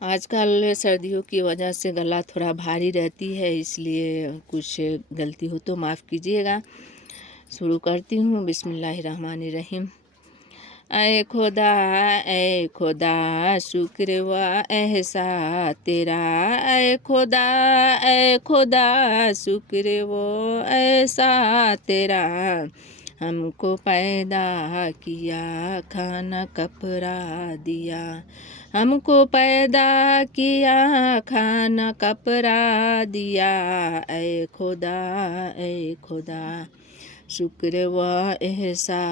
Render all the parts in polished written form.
आजकल सर्दियों की वजह से गला थोड़ा भारी रहती है, इसलिए कुछ गलती हो तो माफ़ कीजिएगा। शुरू करती हूँ। बिस्मिल्लाहिर्रहमानिर्रहीम। ऐ खुदा शुक्र व एहसा तेरा, ऐ खुदा शुक्र व एहसा तेरा। हमको पैदा किया, खाना कपड़ा दिया। हमको पैदा किया, खाना कपड़ा दिया। ऐ खुदा शुक्र व एहसा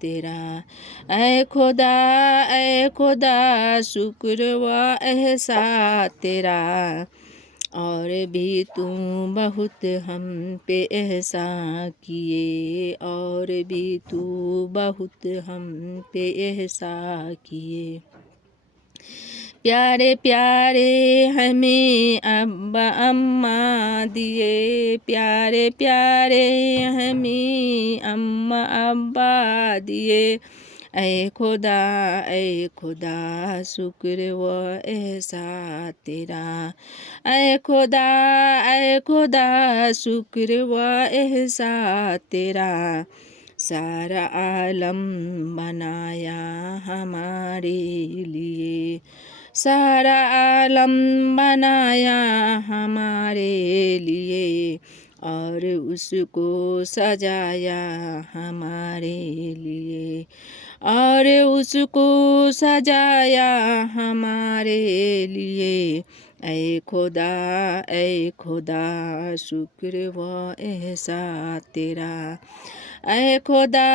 तेरा। ऐ खुदा शुक्र व एहसा तेरा। और भी तू बहुत हम पे एहसान किए, और भी तू बहुत हम पे एहसान किए। प्यारे प्यारे हमें अब्बा अम्मा दिए, प्यारे प्यारे हमें अम्मा अब्बा दिए। ऐ खुदा शुक्र व एहसा तेरा। ऐ खुदा शुक्र व एहसा तेरा। सारा आलम बनाया हमारे लिए, सारा आलम बनाया हमारे लिए। और उसको सजाया हमारे लिए, और उसको सजाया हमारे लिए। ऐ खुदा शुक्र व एहसा तेरा। ऐ खुदा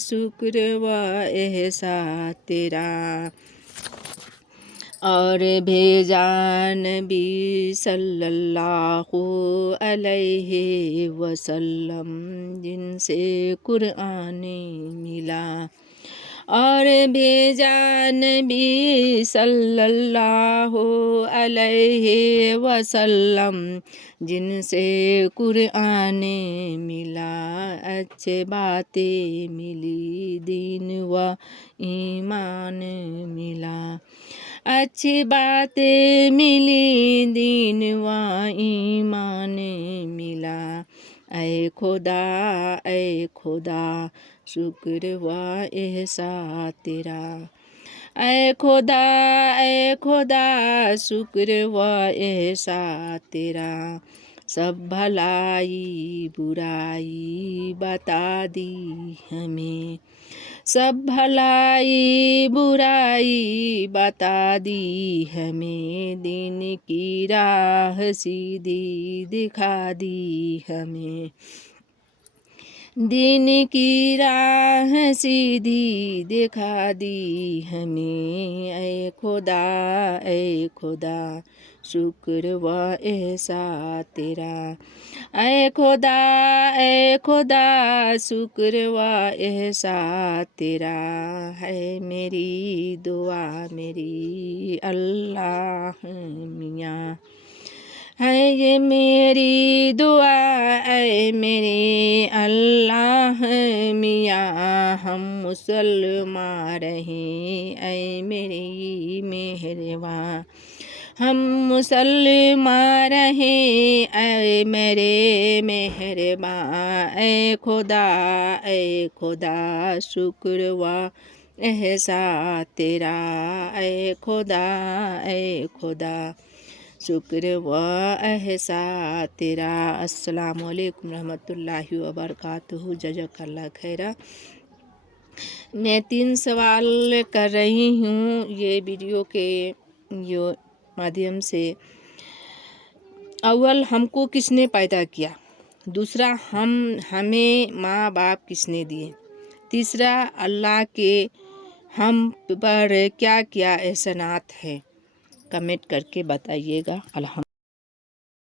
शुक्र व एहसा तेरा। और भेजा नबी सल्लल्लाहु अलैहि वसल्लम, जिनसे कुरान मिला। और भेजा नबी सल्लल्लाहु अलैहि वसल्लम, जिनसे कुरान मिला। अच्छे बातें मिली, दीन व ईमान मिला। अच्छी बातें मिली, दीन व ईमान मिला। ऐ खुदा शुक्र व एहसा तेरा। ऐ खुदा शुक्र व एहसा तेरा। सब भलाई बुराई बता दी हमें, सब भलाई बुराई बता दी हमें। दिन की राह सीधी दिखा दी हमें, दिन की राह सीधी दिखा दी हमें। ऐ खुदा शुक्र व एहसा तेरा। ऐ खुदा शुक्र व एहसा तेरा। है मेरी दुआ मेरी अल्लाह मियाँ, है ये मेरी दुआ ऐ मेरे अल्लाह मियाँ। हम मुसलमान रहें ऐ मेरी मेहरबान, हम मुसलमान रहें ऐ मेरे मेहरबान। ऐ खुदा शुक्र व एहसा तेरा। ऐ खुदा शुक्र व एहसा तेरा। अस्सलामु अलैकुम रहमतुल्लाहि व बरकातुहू। जज़ाकल्लाह खैरा। मैं 3 सवाल कर रही हूँ ये वीडियो के माध्यम से। अव्वल, हमको किसने पैदा किया। दूसरा, हमें माँ बाप किसने दिए। तीसरा, अल्लाह के हम पर क्या क्या एहसानात हैं। कमेंट करके बताइएगा। अल्हम्दुलिल्लाह।